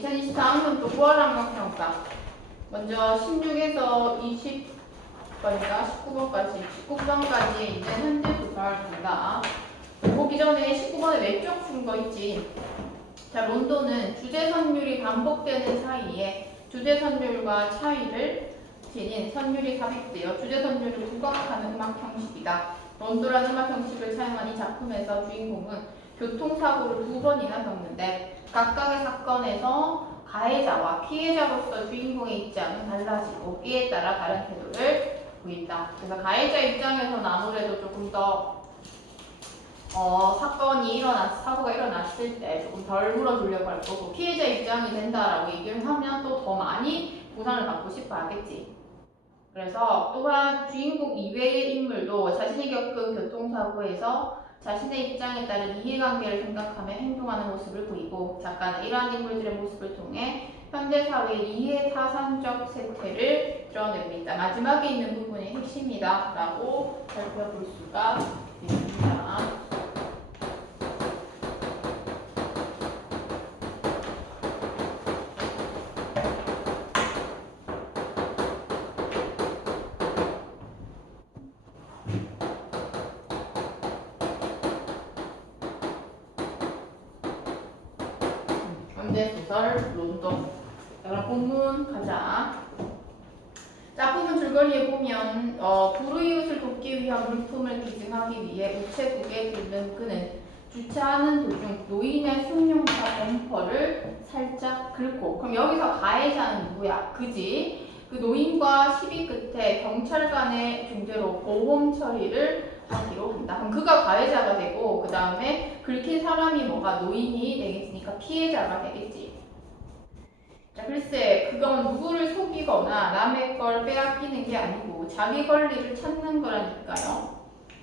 2024학년도 9월 학력평가. 먼저 16에서 20번인가 19번까지, 19번까지 이제 현재 조사를 본다. 보기 전에 19번에 왼쪽 준 거 있지. 자, 론도는 주제 선율이 반복되는 사이에 주제 선율과 차이를 지닌 선율이 삽입되어 주제 선율을 부각하는 음악 형식이다. 론도라는 음악 형식을 사용한 이 작품에서 주인공은 교통사고를 2번이나 겪는데 각각의 사건에서 가해자와 피해자로서 주인공의 입장은 달라지고 이에 따라 다른 태도를 보인다. 그래서 가해자 입장에서는 아무래도 조금 더 사고가 일어났을 때 조금 덜 물어주려고 할 거고, 피해자 입장이 된다라고 얘기를 하면 또 더 많이 보상을 받고 싶어 하겠지. 그래서 또한 주인공 이외의 인물도 자신이 겪은 교통사고에서 자신의 입장에 따른 이해관계를 생각하며 행동하는 모습을 보이고, 작가는 이러한 인물들의 모습을 통해 현대사회의 이해타산적 세태를 드러내고 있다. 마지막에 있는 부분이 핵심이다 라고 살펴볼 수가 있습니다. 현대소설 론도. 자, 그럼 본문 가자. 자, 부분 줄거리에 보면 불우이웃을 돕기 위한 물품을 기증하기 위해 우체국에 들른 그는 주차하는 도중 노인의 승용차 범퍼를 살짝 긁고, 그럼 여기서 가해자는 누구야? 그지? 그 노인과 시비 끝에 경찰관의 중재로 보험 처리를 하기로 한다. 그럼 그가 가해자가 되고, 그 다음에 긁힌 사람이 뭐가 노인이 되겠으니까 피해자가 되겠지. 자, 글쎄, 그건 누구를 속이거나 남의 걸 빼앗기는 게 아니고 자기 권리를 찾는 거라니까요.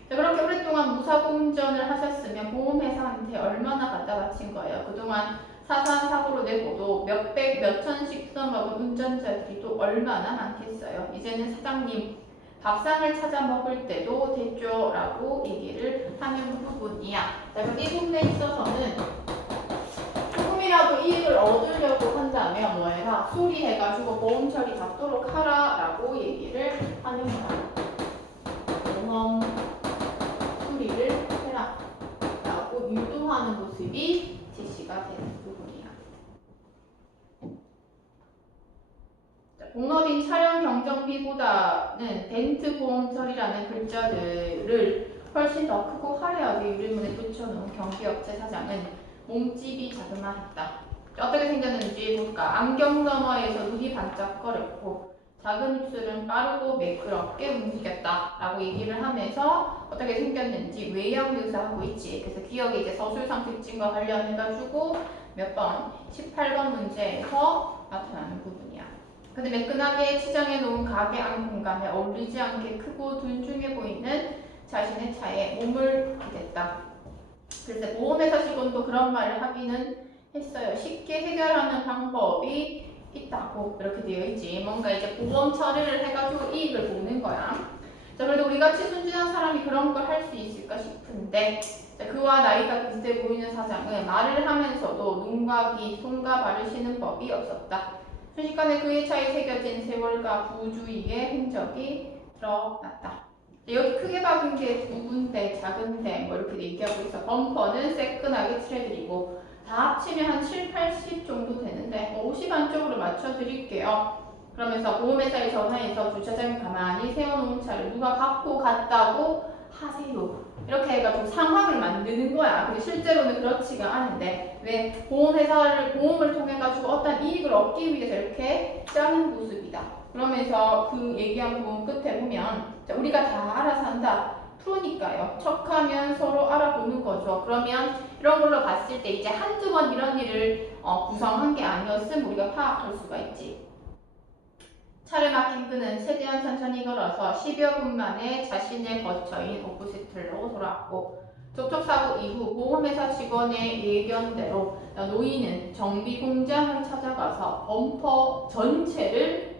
자, 그렇게 오랫동안 무사고 운전을 하셨으면 보험회사한테 얼마나 갖다 바친 거예요. 그동안 사소한 사고로 내고도 몇백, 몇천씩 써먹은 운전자들이 또 얼마나 많겠어요. 이제는 사장님 밥상을 찾아 먹을 때도 됐죠 라고 얘기를 하는 부분이야. 자, 그럼 이 부분에 있어서는 조금이라도 이익을 얻으려고 한다면 뭐 해라? 수리해가지고 보험 처리 받도록 하라 라고 얘기를 하는 거야. 보험 수리를 해라 라고 유도하는 모습이 제시가 되는 부분이야. 본업인 촬영 경정비보다는 덴트 보험 처리라는 글자들을 훨씬 더 크고 화려하게 유리문에 붙여놓은 경비업체 사장은 몸집이 자그마했다. 어떻게 생겼는지 볼까? 안경 너머에서 눈이 반짝거렸고 작은 입술은 빠르고 매끄럽게 움직였다 라고 얘기를 하면서 어떻게 생겼는지 외형 묘사하고 있지. 그래서 기억의 이제 서술상 특징과 관련해가지고 몇 번? 18번 문제에서 나타나는 부분이야. 근데 매끈하게 치장해 놓은 가게 안 공간에 어울리지 않게 크고 둔중해 보이는 자신의 차에 몸을 기댔다. 그래서 보험회사 직원도 그런 말을 하기는 했어요. 쉽게 해결하는 방법이 있다고 이렇게 되어 있지. 뭔가 이제 보험 처리를 해가지고 이익을 보는 거야. 자, 그래도 우리같이 순진한 사람이 그런 걸 할 수 있을까 싶은데, 자, 그와 나이가 비슷해 보이는 사장은 말을 하면서도 눈과 귀, 손과 발을 쉬는 법이 없었다. 순식간에 그의 차에 새겨진 세월과 부주의의 흔적이 드러났다. 여기 크게 박은 게 두 군데, 작은데 뭐 이렇게 얘기하고 있어. 범퍼는 새끈하게 칠해드리고 다 합치면 한 7, 80 정도 되는데 50 안쪽으로 맞춰드릴게요. 그러면서 보험회사에 전화해서 주차장에 가만히 세워놓은 차를 누가 갖고 갔다고 하세요. 이렇게 해가지고 상황을 만드는 거야. 근데 실제로는 그렇지가 않은데 왜 보험을 통해가지고 어떤 이익을 얻기 위해서 이렇게 짜는 모습이다. 그러면서 그 얘기한 부분 끝에 보면 자, 우리가 다 알아서 한다. 프로니까요. 척하면 서로 알아보는 거죠. 그러면 이런 걸로 봤을 때 이제 한두 번 이런 일을 구성한 게 아니었음 우리가 파악할 수가 있지. 차를 맡긴 그는 최대한 천천히 걸어서 10여 분 만에 자신의 거처인 오프시틀로 돌아왔고 접촉사고 이후 보험회사 직원의 예견대로 노인은 정비 공장을 찾아가서 범퍼 전체를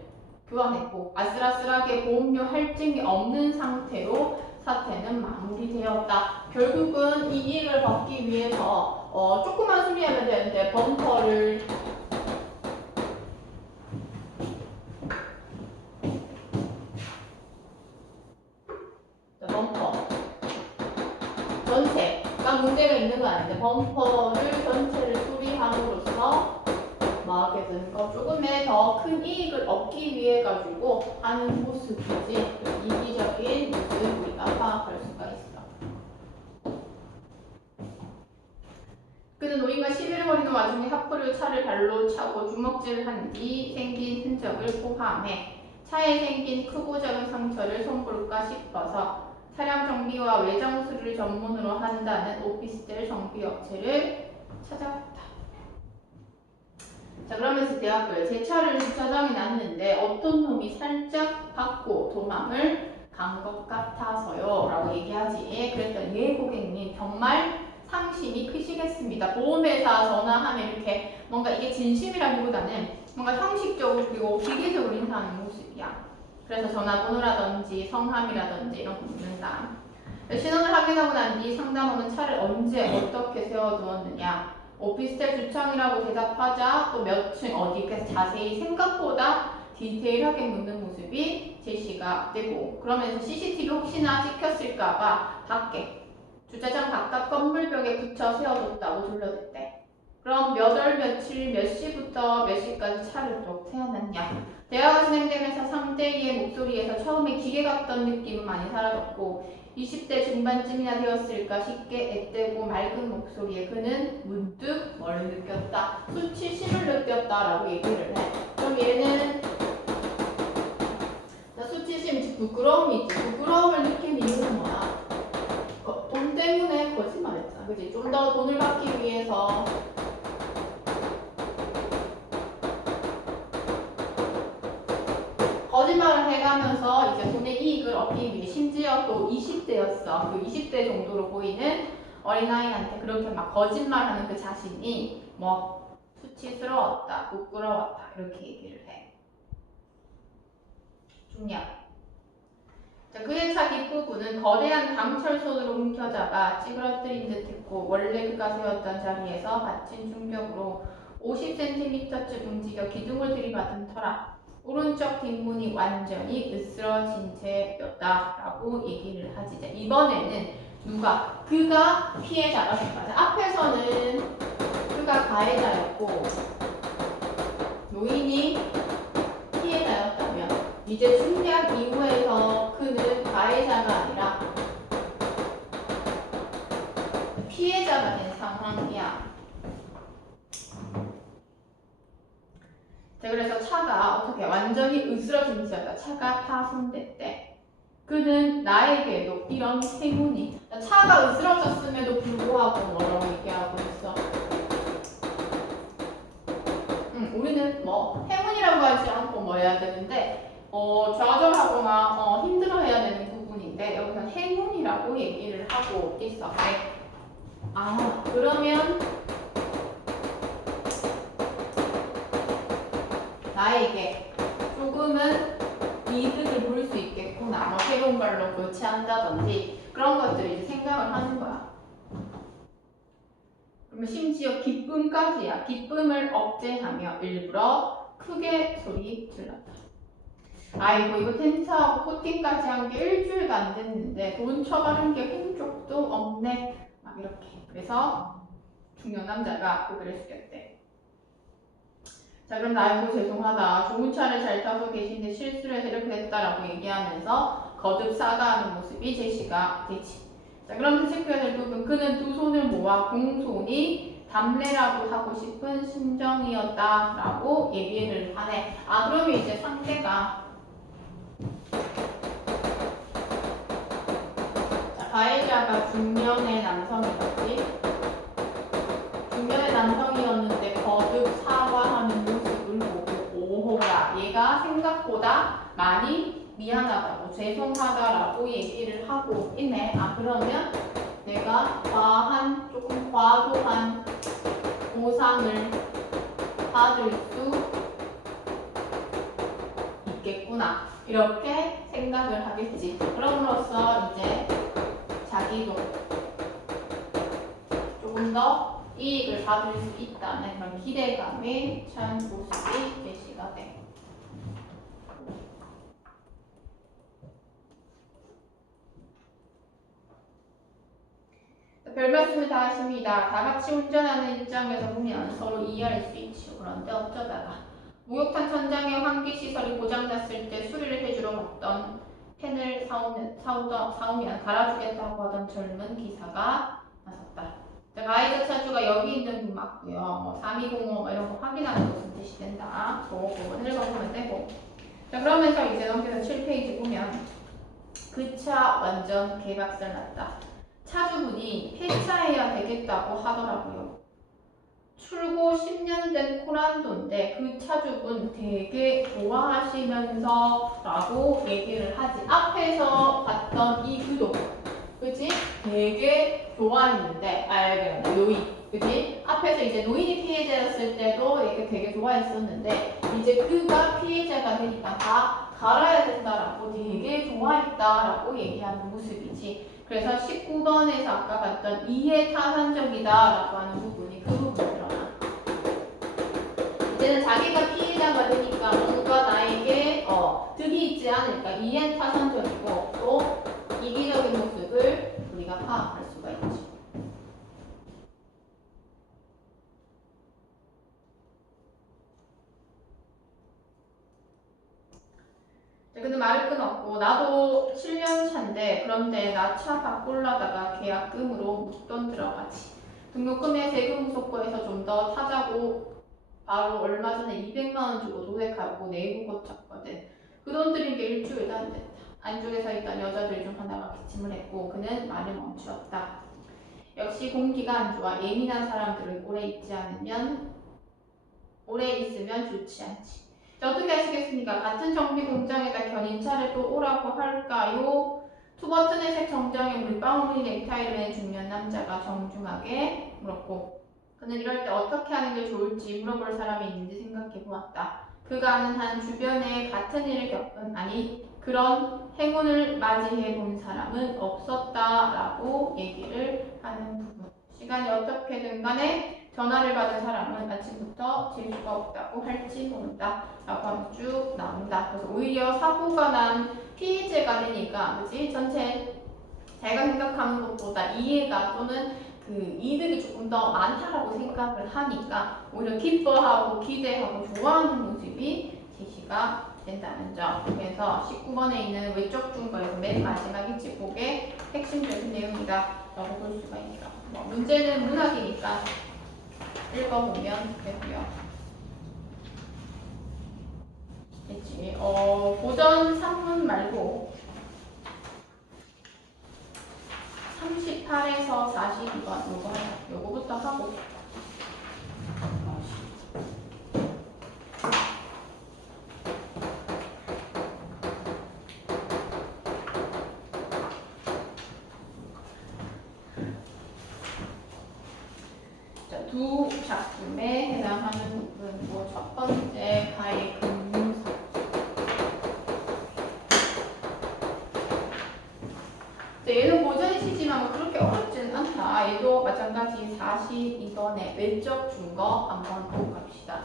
교환했고 아슬아슬하게 보험료 할증이 없는 상태로 사태는 마무리되었다. 결국은 이 이익을 받기 위해서 조금만 수리하면 되는데 범퍼를 되는 건 아닌데 범퍼를 전체를 수리함으로써 뭐 하게 되는 거 조금의 더 큰 이익을 얻기 위해 가지고 하는 모습이지 이기적인 모습 우리가 파악할 수가 있어. 그는 노인과 시비를 벌이는 와중에 하프를 차를 발로 차고 주먹질을 한 뒤 생긴 흔적을 포함해 차에 생긴 크고 작은 상처를 손볼까 싶어서 차량 정비와 외장 수리를 전문으로 한다는 오피스텔 정비업체를 찾아갔다. 자, 그러면서 대학교에 제 차를 주차장에 놨는데 어떤 놈이 살짝 받고 도망을 간 것 같아서요 라고 얘기하지. 그랬더니 예 고객님 정말 상심이 크시겠습니다. 보험회사 전화하면 이렇게 뭔가 이게 진심이라기보다는 뭔가 형식적으로 그리고 기계적으로 인사하는 모습이야. 그래서 전화번호라든지 성함이라든지 이런 거 묻는다. 신원을 확인하고 난 뒤 상담원은 차를 언제 어떻게 세워두었느냐, 오피스텔 주차장이라고 대답하자 또 몇 층 어디 이렇게 자세히 생각보다 디테일하게 묻는 모습이 제시가 되고, 그러면서 CCTV 혹시나 찍혔을까봐 밖에 주차장 바깥 건물벽에 붙여 세워뒀다고 돌려댔대. 그럼 몇 월 며칠 몇 시부터 몇 시까지 차를 또 세워놨냐. 대화가 진행되면서 상대의 목소리에서 처음에 기계 같던 느낌은 많이 사라졌고 20대 중반쯤이나 되었을까 싶게 앳되고 맑은 목소리에 그는 문득 뭘 느꼈다. 수치심을 느꼈다라고 얘기를 해. 그럼 얘는 수치심, 부끄러움이지. 부끄러움을 느낀 이유는 뭐야? 돈 때문에 거짓말했잖아. 그치? 좀 더 돈을 받기 위해서 거짓말을 해가면서 이제 돈의 이익을 얻기 위해, 심지어 또 20대였어. 그 20대 정도로 보이는 어린아이한테 그렇게 막 거짓말하는 그 자신이 뭐 수치스러웠다, 부끄러웠다 이렇게 얘기를 해. 중요해. 자, 그의 차 뒷부분은 거대한 강철손으로 움켜잡아 찌그러뜨린 듯 했고 원래 그가 세웠던 자리에서 받친 충격으로 50cm쯤 움직여 기둥을 들이받은 터라 오른쪽 뒷문이 완전히 으스러진 채였다라고 얘기를 하지. 자, 이번에는 누가? 그가 피해자가 된 거죠. 앞에서는 그가 가해자였고 노인이 피해자였다면 이제 중략 이후에서 그는 가해자가 아니라 피해자가 된 상황이야. 자, 그래서 차가 어떻게 완전히 으스러진 채였다. 차가 파손됐대. 그는 나에게도 이런 행운이, 차가 으스러졌음에도 불구하고 뭐라고 얘기하고 있어? 우리는 뭐 행운이라고 하지 않고 뭐 해야 되는데 좌절하거나 힘들어해야 되는 부분인데 여기서는 행운이라고 얘기를 하고 있어. 그러면 나에게 조금은 이득을 볼 수 있겠구나. 뭐 새로운 걸로 교체한다든지 그런 것들을 이제 생각을 하는 거야. 그러면 심지어 기쁨까지야. 기쁨을 억제하며 일부러 크게 소리 질렀다. 아이고 이거 텐트하고 코팅까지 한 게 일주일도 안 됐는데 돈 쳐바른 게 흰쪽도 없네. 막 이렇게. 그래서 중년 남자가 고개를 숙였대. 자, 그럼 아이고 죄송하다. 좋은 차를 잘 타고 계신데 실수를 해서 이렇게 됐다라고 얘기하면서 거듭 사과하는 모습이 제시가 되지. 자, 그럼 체크해야 될 부분. 그는 두 손을 모아 공손히 담례라도 하고 싶은 심정이었다라고 얘기를 하네. 그러면 이제 상대가 가해자가 중년의 남성이었지. 중년의 남성이었는데 거듭 사과하는 모습을 보고 오호라 얘가 생각보다 많이 미안하다고 죄송하다라고 얘기를 하고 있네. 그러면 내가 조금 과도한 보상을 받을 수 있겠구나 이렇게 생각을 하겠지. 그럼으로써 이제 자기도 조금 더 이익을 받을 수 있다는 그런 기대감에 찬 모습이 제시가 돼. 별 말씀을 다 하십니다. 다 같이 운전하는 입장에서 보면 서로 이해할 수 있죠. 그런데 어쩌다가 목욕탕 천장에 환기 시설이 고장났을 때 수리를 해주러 갔던 펜을 사오면 갈아주겠다고 하던 젊은 기사가 나섰다. 자, 가이드 차주가 여기 있는 분 맞고요. 뭐 3205 이런 거 확인하는 것은 뜻이 된다. 그 부분 읽어보면 되고. 자, 그러면서 이제 넘겨서 7페이지 보면 그 차 완전 개박살 났다. 차주분이 폐차해야 되겠다고 하더라고요. 출고 10년 된 코란도인데 그 차주분 되게 좋아하시면서 라고 얘기를 하지. 앞에서 봤던 이 구도 그치? 되게 좋아했는데 알겠네. 노인 그치? 앞에서 이제 노인이 피해자였을 때도 이렇게 되게 좋아했었는데 이제 그가 피해자가 되니까 다 갈아야 된다라고 되게 좋아했다라고 얘기하는 모습이지. 그래서 19번에서 아까 봤던 이해타산적이다라고 하는 부분이 그 부분이 드러나. 이제는 자기가 피해자가 되니까 뭔가 나에게 득이 있지 않을까. 이해타산적이고 또 이기적인 모습을 우리가 파악할 수가 있죠. 근데 말을 끊었고 나도 7년 차인데 그런데 나 차 바꾸려다가 계약금으로 묻돈 들어가지. 등록금에 세금 후속부에서 좀 더 타자고 바로 얼마 전에 200만 원 주고 도색하고 내부 고쳤거든. 그 돈 들인 게 일주일도 안 됐다. 안쪽에서 있던 여자들 중 하나가 기침을 했고 그는 말을 멈추었다. 역시 공기가 안 좋아. 예민한 사람들은 오래 있으면 좋지 않지. 어떻게 하시겠습니까? 같은 정비 공장에다 견인차를 또 오라고 할까요? 투버튼의색 정장에 물방울이 넥타이를 맨 중년 남자가 정중하게 물었고 그는 이럴 때 어떻게 하는 게 좋을지 물어볼 사람이 있는지 생각해 보았다. 그가 아는 한 주변에 같은 일을 겪은 그런 행운을 맞이해 본 사람은 없었다라고 얘기를 하는 부분. 시간이 어떻게든 간에 전화를 받은 사람은 아침부터 재수가 없다고 할지 모른다 라고 하면 쭉 나온다. 그래서 오히려 사고가 난 피해자가 되니까 그치? 전체 자기가 생각하는 것보다 이해가 또는 그 이득이 조금 더 많다라고 생각을 하니까 오히려 기뻐하고 기대하고 좋아하는 모습이 제시가 된다는 점. 그래서 19번에 있는 외적 증거에서 맨 마지막 일지폭의 핵심적인 내용이다 라고 볼 수가 있죠. 문제는 문학이니까 읽어보면 되고요. 됐지. 고전 3문 말고 38에서 42번 요거부터 하고 두 작품에 해당하는 부분 첫 번째 가의 근무사 얘도 고전이시지만 그렇게 어렵지는 않다. 얘도 마찬가지 42번의 외적 증거 한번 보고 갑시다.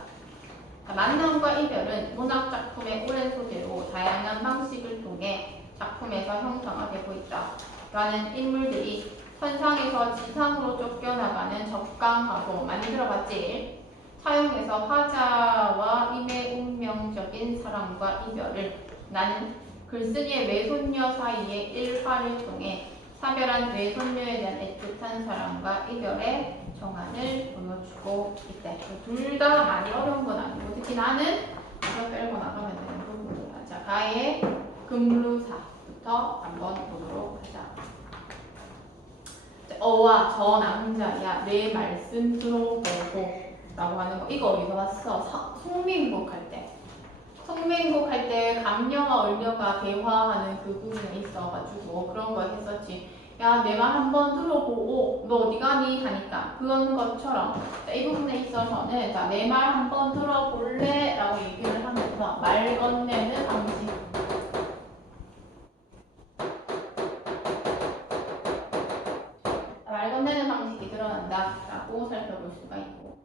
만남과 이별은 문학 작품의 오랜 소재로 다양한 방식을 통해 작품에서 형성하되고 있다. 라는 인물들이 선상에서 지상으로 쫓겨나가는 적강하고 만들어봤지. 사용해서 화자와 임의 운명적인 사랑과 이별을 나는 글쓴이의 외손녀 사이의 일화를 통해 사별한 외손녀에 대한 애틋한 사랑과 이별의 정안을 보여주고 있다. 둘 다 많이 어려운 건 아니고 특히 나는 이거 빼고 나가면 되는 부분이다. 자, 가의 금루사부터 한번 보도록 하자. 어와 저 남자야 내 말씀 들어보고 라고 하는 거 이거 어디서 봤어? 송민국 할 때 감녀와 얼녀가 대화하는 그 부분에 있어가지고 그런 거 했었지. 야, 내 말 한번 들어보고 너 어디 가니? 하니까 그런 것처럼 이 부분에 있어서는 자, 내 말 한번 들어볼래? 라고 얘기를 하면서 말 건네는 방식 말 건네는 방식이 드러난다 라고 살펴볼 수가 있고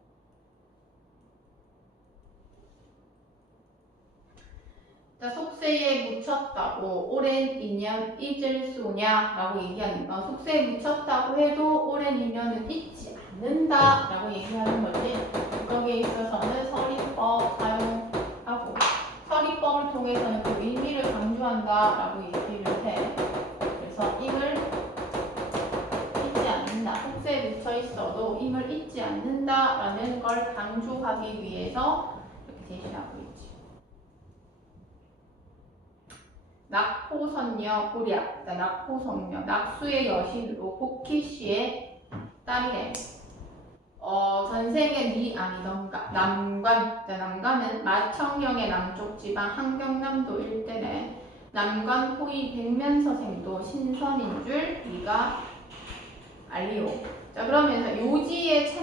자, 속세에 묻혔다고 오랜 인연 잊을 쏘냐 라고 얘기하는 거. 속세에 묻혔다고 해도 오랜 인연은 잊지 않는다 라고 얘기하는 거지. 거기에 있어서는 서리법 사용하고 서리법을 통해서는 그 의미를 강조한다 라고 얘기를 해. 그래서 임을 잊지 않는다. 속세에 묻혀 있어도 임을 잊지 않는다 라는 걸 강조하기 위해서 이렇게 제시하고 있지. 낙포선녀 고략, 낙포선녀, 낙수의 여신으로 복희씨의 딸이래. 전생에 네 아니던가. 남관, 남관은 마청령의 남쪽 지방 한경남도 일대네. 남관 호의 백면서생도 신선인 줄 네가 알리오. 자, 그러면서 요지의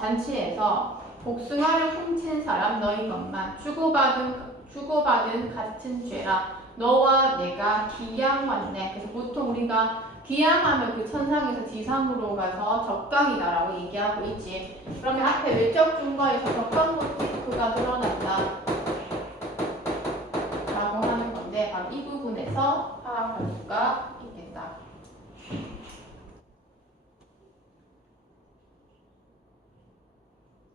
잔치에서 복숭아를 훔친 사람 너희건만 주고받은 같은 죄라. 너와 내가 기양왔네. 그래서 보통 우리가 기양하면 그 천상에서 지상으로 가서 적강이다라고 얘기하고 있지. 그러면 앞에 외적 증거에서 적강 모티프가 드러난다 라고 하는 건데 바로 이 부분에서 파악할 수가 있겠다.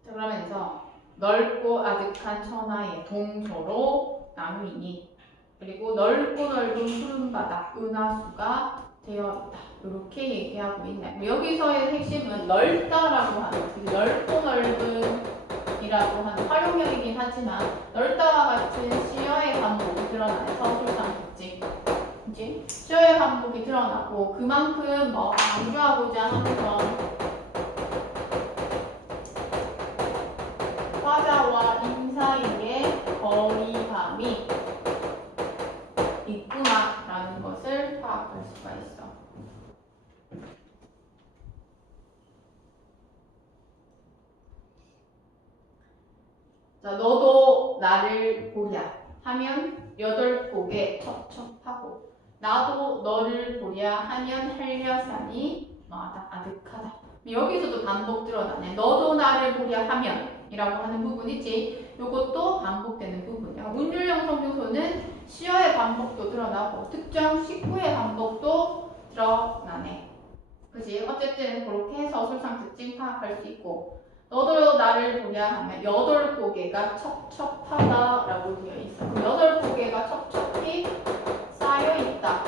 자, 그러면서 넓고 아득한 천하의 동서로 나누이니 그리고 넓고 넓은 푸른바다 은하수가 되어 있다. 이렇게 얘기하고 있네. 여기서의 핵심은 넓다라고 하는, 넓고 넓은 이라고 하는 활용형이긴 하지만 넓다와 같은 시어의 반복이 드러나는 서술상 특징. 그치? 시어의 반복이 드러나고 그만큼 강조하고자 하는 건 화자와 임 사이의 거리감이 있구나 라는 것을 파악할 수가 있어. 자, 너도 나를 보랴 하면 여덟 곡에 첩첩하고 나도 너를 보랴 하면 한려산이 아득하다. 여기서도 반복 드러나네. 너도 나를 보랴 하면 이라고 하는 부분이지. 이것도 반복되는 부분이야. 운율형 성조소는 시어의 반복도 드러나고 특정 식구의 반복도 드러나네. 그치? 어쨌든 그렇게 해서 서술상 특징 파악할 수 있고 너도 나를 보랴 하면 여덟 고개가 첩첩하다라고 되어 있어. 그 여덟 고개가 첩첩히 쌓여있다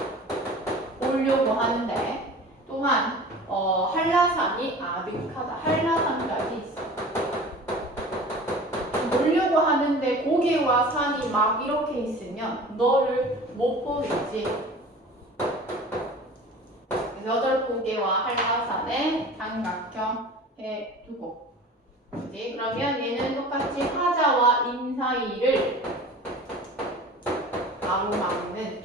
보려고 하는데 또한 한라산이 아득하다. 한라산까지 있어. 보려고 하는데 고개와 산이 막 이렇게 있으면 너를 못 보겠지. 여덟 고개와 한라산에 삼각형 해두고 그치? 그러면 얘는 똑같이 화자와 임 사이를 가로막는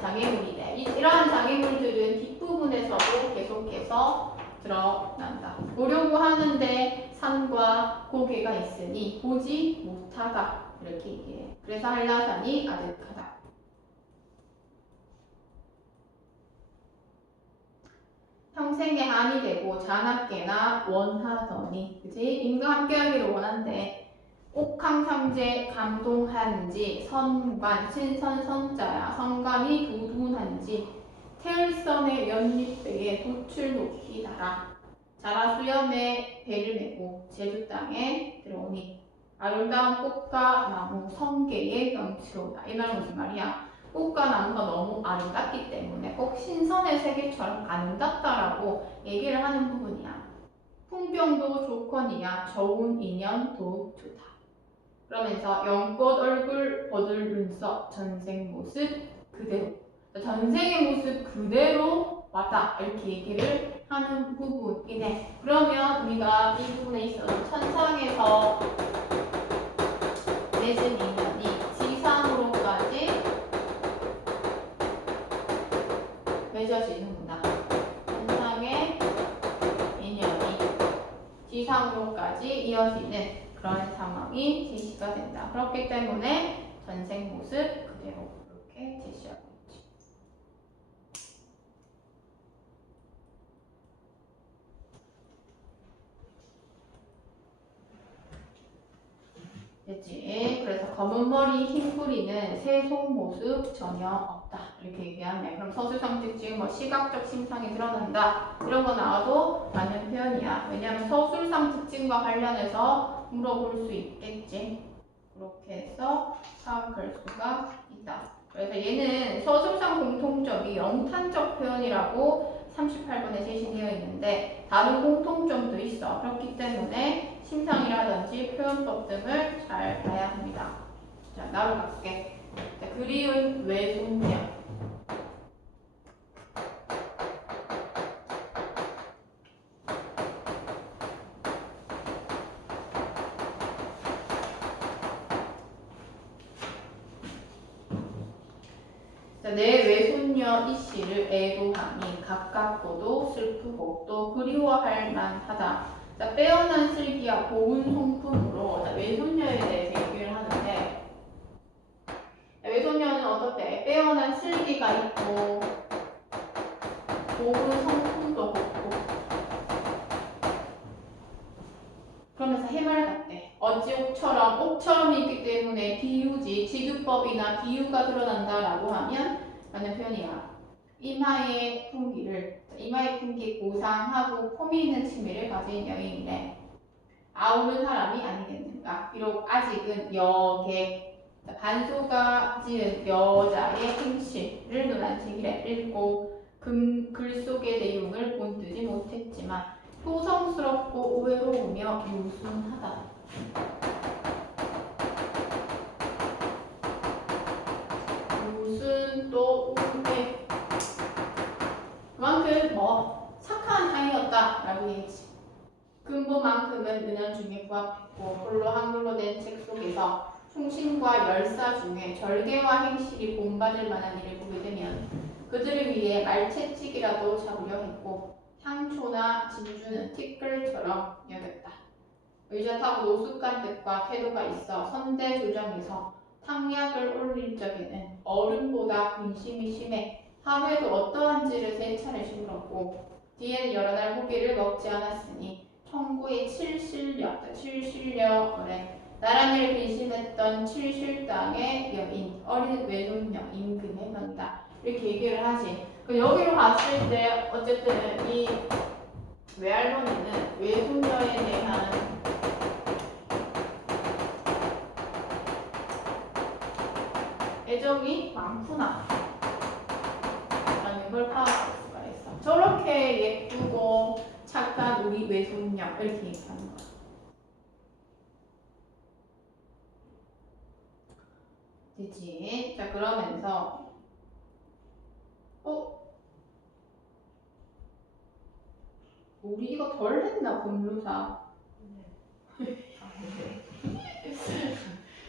장애물이네. 이러한 장애물들은 뒷부분에서도 계속해서 드러난다. 보려고 하는데 산과 고개가 있으니 보지 못하다 이렇게 얘기해. 그래서 한라산이 아득하다. 평생에 한이 되고 자나깨나 원하더니 그치? 임과 함께하기를 원한대. 옥황상제 감동한지 선관 신선선자야 성감이 두둔한지 태을선의 연잎배에 돛을 높이 달아 자라 수염에 배를 메고 제주 땅에 들어오니 아름다운 꽃과 나무 성계에 넘치로다. 이 말은 무슨 말이야? 꽃과 나무가 너무 아름답기 때문에 꼭 신선의 세계처럼 아름답다라고 얘기를 하는 부분이야. 풍병도 좋거니와 좋은 인연 더욱 좋다. 그러면서 연꽃 얼굴 버들 눈썹 전생 모습 그대로 전생의 모습 그대로 왔다 이렇게 얘기를 하는 부분이네. 그러면 우리가 이 부분에 있어서 천상에서 맺은 인연이 지상으로까지 맺어지는구나. 천상의 인연이 지상으로까지 이어지는 그런 상황이 제시가 된다. 그렇기 때문에 전생 모습 그대로 이렇게 제시하고 있지. 그래서 검은 머리 흰 뿌리는 새 속모습 전혀 없다. 이렇게 얘기하네. 그럼 서술상 특징, 뭐 시각적 심상이 드러난다. 이런 거 나와도 맞는 표현이야. 왜냐하면 서술상 특징과 관련해서 물어볼 수 있겠지. 그렇게 해서 파악할 수가 있다. 그래서 얘는 서술상 공통점이 영탄적 표현이라고 38번에 제시되어 있는데 다른 공통점도 있어. 그렇기 때문에 심상이라든지 표현법 등을 잘 봐야 합니다. 자, 나로 갈게. 자, 그리운 외손녀. 내 외손녀 이씨를 애도하니 가깝고도 슬프고 또 그리워할 만하다. 자, 빼어난 슬기와 고운 송품으로 외손녀에 대해서 얘기를 하는데 외손녀는 어떻대? 빼어난 슬기가 있고 고운 성품도 곱고 그러면서 해말 같대. 어찌 옥처럼 있기 때문에 비유지, 지규법이나 비유가 드러난다라고 하면 맞는 표현이야. 이마의 품기 고상하고 폼이 있는 치매를 가진 여인이네. 아우른 사람이 아니겠는가. 비록 아직은 여객, 반소가 지은 여자의 행실을 논한 책이래. 읽고 글 속의 내용을 본뜨지 못했지만 효성스럽고 우애로우며 유순하다. 유순 또 우애. 그만큼 뭐 착한 아이였다라고 얘기지. 근본만큼은 은연중에 부합했고 홀로 한글로 된 책 속에서 충신과 열사 중에 절개와 행실이 본받을 만한 일을 보게 되면 그들을 위해 말채찍이라도 잡으려 했고 향초나 진주는 티끌처럼 여겼다. 의젓하고 노숙한 뜻과 태도가 있어 선대 조정에서 탕약을 올릴 적에는 어른보다 근심이 심해 하루에도 어떠한지를 3차례 시물었고 뒤에는 여러 날 고기를 먹지 않았으니 청구의 칠실녀래 나란히를 근심했던 칠실당의 여인 어린 외손녀 임금의 명이다. 이렇게 얘기를 하지. 여기로 갔을 때 어쨌든 이 외할머니는 외손녀에 대한 애정이 많구나 라는 걸 파악할 수가 있어. 저렇게 예쁘고 착한 우리 외손녀 이렇게 얘기하는 거야. 됐지? 자, 그러면서 우리 이거 덜 했나 본루사?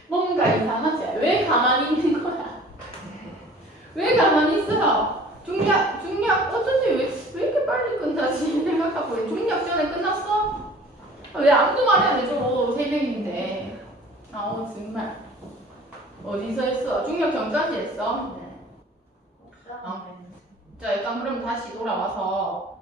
뭔가 이상하지? 왜 가만히 있는 거야? 왜 가만히 있어? 중략 어쩐지 왜 이렇게 빨리 끝나지? 생각하고 중략 시간에 끝났어? 왜 아무도 말이 안 해줘? 3명인데. 정말 어디서 했어? 중략 전까지 했어? 네. 자, 일단 그럼 다시 돌아와서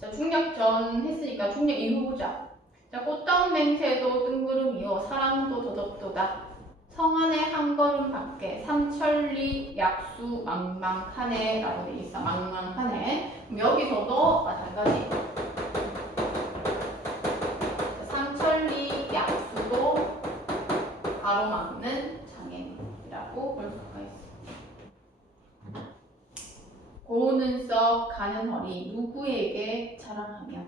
자, 중략 전 했으니까 중략 이후 보자. 자, 꽃다운 맹태도 뜬구름이요 사랑도 도덕도다. 성 안에 한 걸음 밖에 삼천리 약수 망망하네 라고 되어 있어. 망망하네. 그럼 여기서도 마찬가지. 삼천리 약수도 가로막는 장애이라고 볼 수가 있어. 고우는 썩 가는 허리 누구에게 자랑하며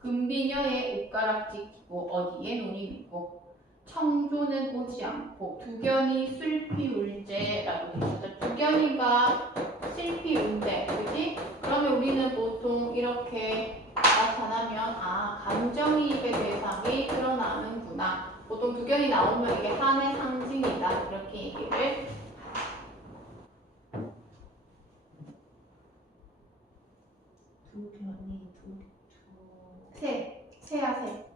금비녀의 옷가락지 끼고 어디에 논이 있고 청조는 오지 않고 두견이 슬피 울제라고 되어 있어. 두견이가 슬피 울제, 그지? 그러면 우리는 보통 이렇게 나타나면 감정이입의 대상이 드러나는구나. 보통 두견이 나오면 이게 한의 상징이다. 이렇게 얘기를 새야 새.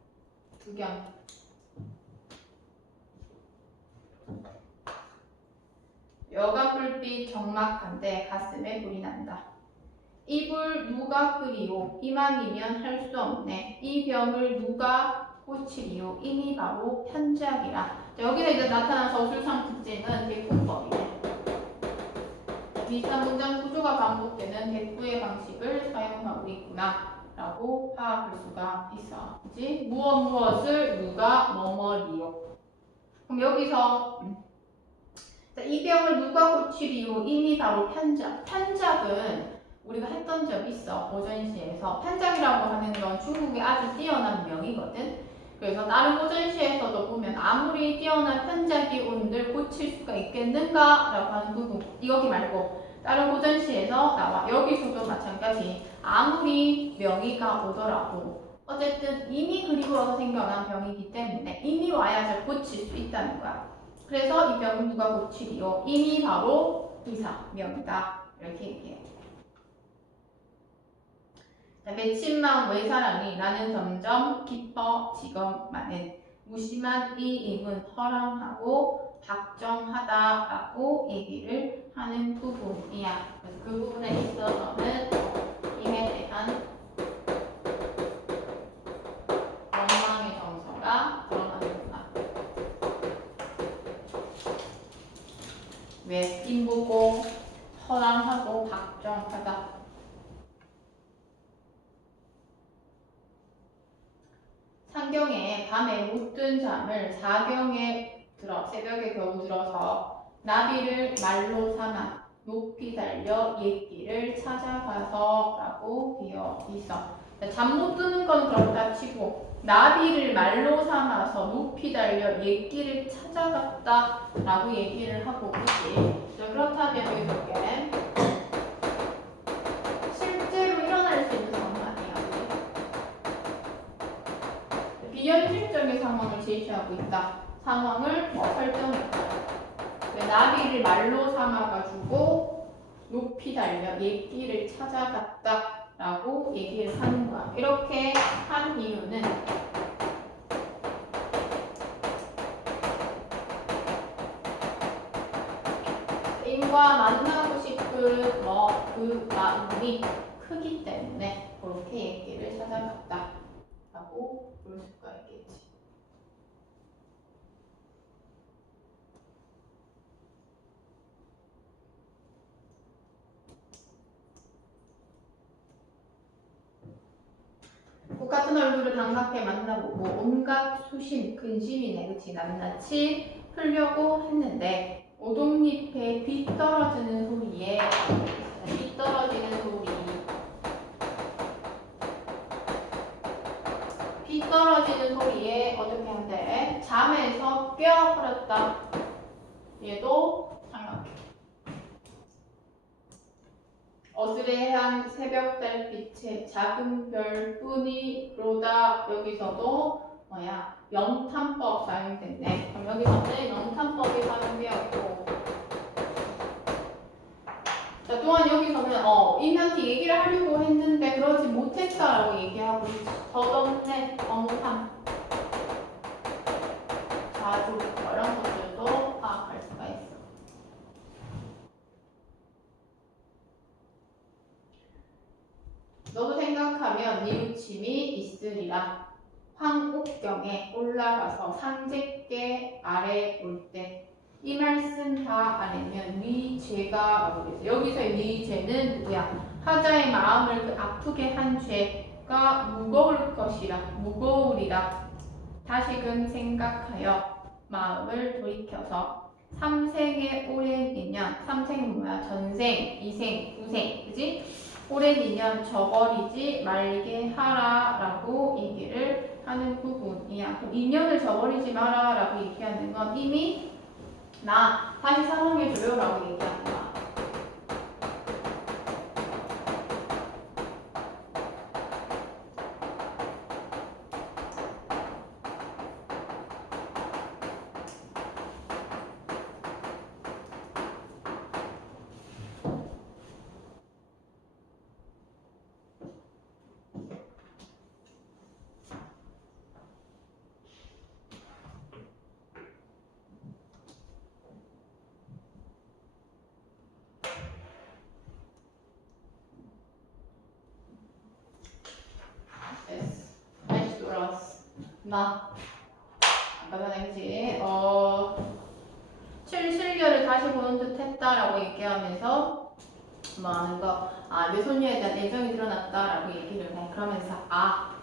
두견. 여가불빛 적막한데 가슴에 불이 난다. 이불 누가 끓이오? 이만이면 할 수 없네. 이 병을 누가 고칠 이유 이미 바로 편작이라. 여기서 이제 나타난 서술상 특징은 대꾸법이네. 비슷한 문장 구조가 반복되는 대꾸의 방식을 사용하고 있구나 라고 파악할 수가 있어. 그치? 무엇을 누가 뭐뭐리요. 그럼 여기서 이 병을 누가 고칠 이유 이미 바로 편작. 편작은 우리가 했던 적이 있어. 오전시에서. 편작이라고 하는 건 중국의 아주 뛰어난 명이거든. 그래서 다른 오전시에서도 보면 아무리 뛰어난 편작이 온들 고칠 수가 있겠는가? 라고 하는 부분. 여기 말고 다른 고전시에서 나와. 여기서도 마찬가지. 아무리 명의가 오더라도 어쨌든 이미 그리고 와서 생겨난 병이기 때문에 이미 와야지 고칠 수 있다는 거야. 그래서 이 병은 누가 고치리요? 이미 바로 이사, 명이다. 이렇게 얘기해. 맺힌만 외사랑이 나는 점점 깊어지건만은 무심한 이 임은 허랑하고 박정하다라고 얘기를 하는 부분이야. 그래서 그 부분에 있어서는 임에 대한 원망의 정서가 드러나는구나. 왜? 임보고 허랑하고 박정하다. 상경에 밤에 못 든 잠을 사경에 들어 새벽에 겨우 들어서 나비를 말로 삼아 높이 달려 옛길을 찾아가서 라고 되어 있어. 잠 못 드는 건 그렇다 치고 나비를 말로 삼아서 높이 달려 옛길을 찾아갔다 라고 얘기를 하고 있지. 그렇다면 이렇게 실제로 일어날 수 있는 상황이야. 비현실적인 상황을 제시하고 있다. 상황을 설정했다. 나비를 말로 삼아가지고 높이 달려 옛길을 찾아갔다 라고 얘기를 하는 거야. 이렇게 한 이유는 인과 만나고 싶은 그 마음이 크기 때문에 그렇게 옛길을 찾아갔다 라고 볼 수가 있겠지. 똑같은 얼굴을 반갑게 만나보고 온갖 수심, 근심이네, 그치? 낱낱이 풀려고 했는데 오동잎에 비 떨어지는 소리에 비 떨어지는 소리 비 떨어지는 소리에 어떻게 한대? 잠에서 깨어버렸다. 얘도 삼각. 어스레한 새벽 달빛에 작은 별뿐이로다. 여기서도 뭐야? 영탐법 사용됐네. 그럼 여기서는 영탐법이 사용되었고, 자, 또한 여기서는 인한테 얘기를 하려고 했는데 그러지 못했다라고 얘기하고 있지. 덧없네, 영탐, 자주 이런 것들도 파악할 수가 있어. 너도 생각하면 뉘우침이 있으리라. 황옥경에 올라가서 상제께 아래 올 때 이 말씀 다 아니면 위죄가 그랬어. 여기서의 위죄는 누구야? 하자의 마음을 아프게 한 죄가 무거울 것이라, 무거우리라. 다시금 생각하여 마음을 돌이켜서 삼생의 오랜 인연, 삼생은 뭐야? 전생, 이생, 우생, 그지? 오랜 인연 저버리지 말게 하라라고 얘기를 하는 부분이야. 그럼 인연을 저버리지 마라라고 얘기하는 건 이미 나 다시 사랑해줘요라고 얘기하는 거야. 아까 전에 그치? 실결을 다시 보는 듯 했다라고 얘기하면서 뭐 하는 거, 외손녀에 대한 애정이 드러났다라고 얘기를 해. 그러면서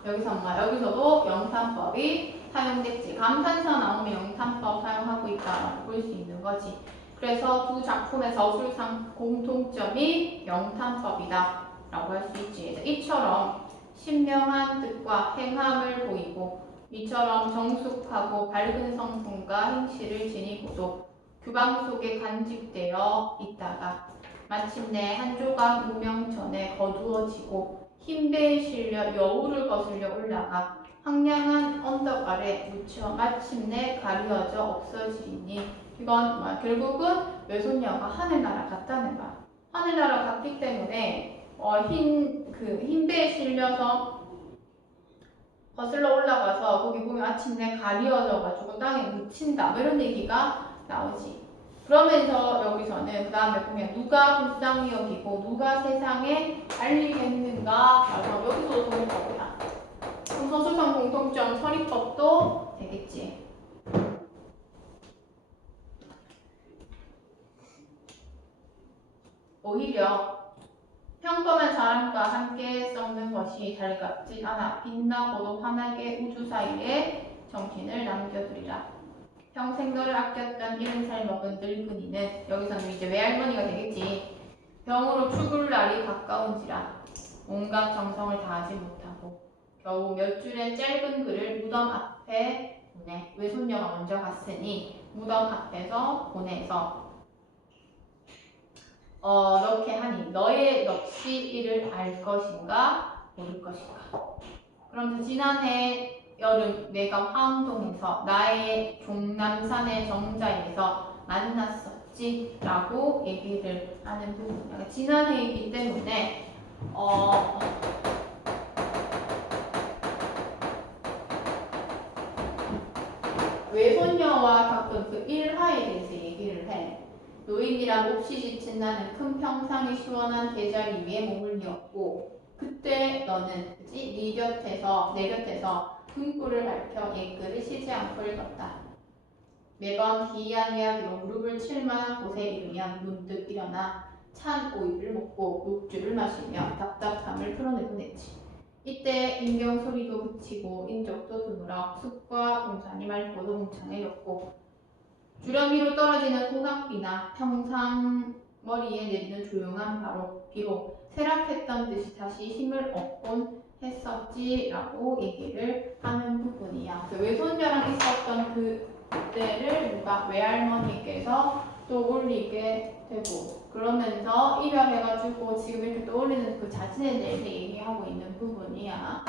여기서 여기서도 영탄법이 사용됐지. 감탄사 나오면 영탄법 사용하고 있다라고 볼 수 있는 거지. 그래서 두 작품의 서술상 공통점이 영탄법이다 라고 할 수 있지. 이처럼 신명한 뜻과 행함을 보이고 이처럼 정숙하고 밝은 성품과 행실을 지니고도 규방 속에 간직되어 있다가 마침내 한 조각 무명천에 거두어지고 흰배에 실려 여우를 거슬려 올라가 황량한 언덕 아래 묻혀 마침내 가리어져 없어지니 이건 결국은 외손녀가 하늘나라 갔다는 거야. 하늘나라 갔기 때문에 흰배에 실려서 거슬러 올라가서 거기 보면 아침내 가리어져가지고 땅에 묻힌다 이런 얘기가 나오지. 그러면서 여기서는 그 다음에 보면 누가 불쌍히 여기고 누가 세상에 알리겠는가 라고 여기서도 도입법이야. 그럼 서술상 공통점 서리법도 되겠지. 오히려 평범한 사람과 함께 썩는 것이 달갑지 않아 빛나고도 환하게 우주 사이에 정신을 남겨두리라. 평생 너를 아꼈던 70살 먹은 늙은이는 여기서는 이제 외할머니가 되겠지. 병으로 죽을 날이 가까운지라 온갖 정성을 다하지 못하고 겨우 몇 줄의 짧은 글을 무덤 앞에 보내. 외손녀가 먼저 갔으니 무덤 앞에서 보내서 이렇게 하니 너의 넋이 이를 알 것인가 모를 것인가. 그럼 지난해 여름 내가 화암동에서 나의 종남산의 정자에서 만났었지 라고 얘기를 하는 부분이야. 지난해이기 때문에 외손녀와 겪은 그 일화에 대해서 얘기를 해. 노인이라 몹시 지친 나는 큰 평상이 시원한 대자리 위에 몸을 이었고 그때 너는 네 곁에서 내 곁에서 등불을 밝혀 옛글을 쉬지 않고 읽었다. 매번 기이한 이야기로 무릎을 칠 만한 곳에 이르면 문득 일어나 찬 오이를 먹고 녹주를 마시며 답답함을 풀어내곤 했지. 이때 인경 소리도 그치고 인적도 드물어 숲과 동산이 맑고도 웅창해졌고 주렁이로 떨어지는 소낙비나 평상 머리에 내리는 조용한 비로 쇠락했던 듯이 다시 힘을 얻곤 했었지라고 얘기를 하는 부분이야. 외손녀랑 있었던 그때를 누가 외할머니께서 떠올리게 되고 그러면서 이별해가지고 지금 이렇게 떠올리는 그 자신에 대해서 얘기하고 있는 부분이야.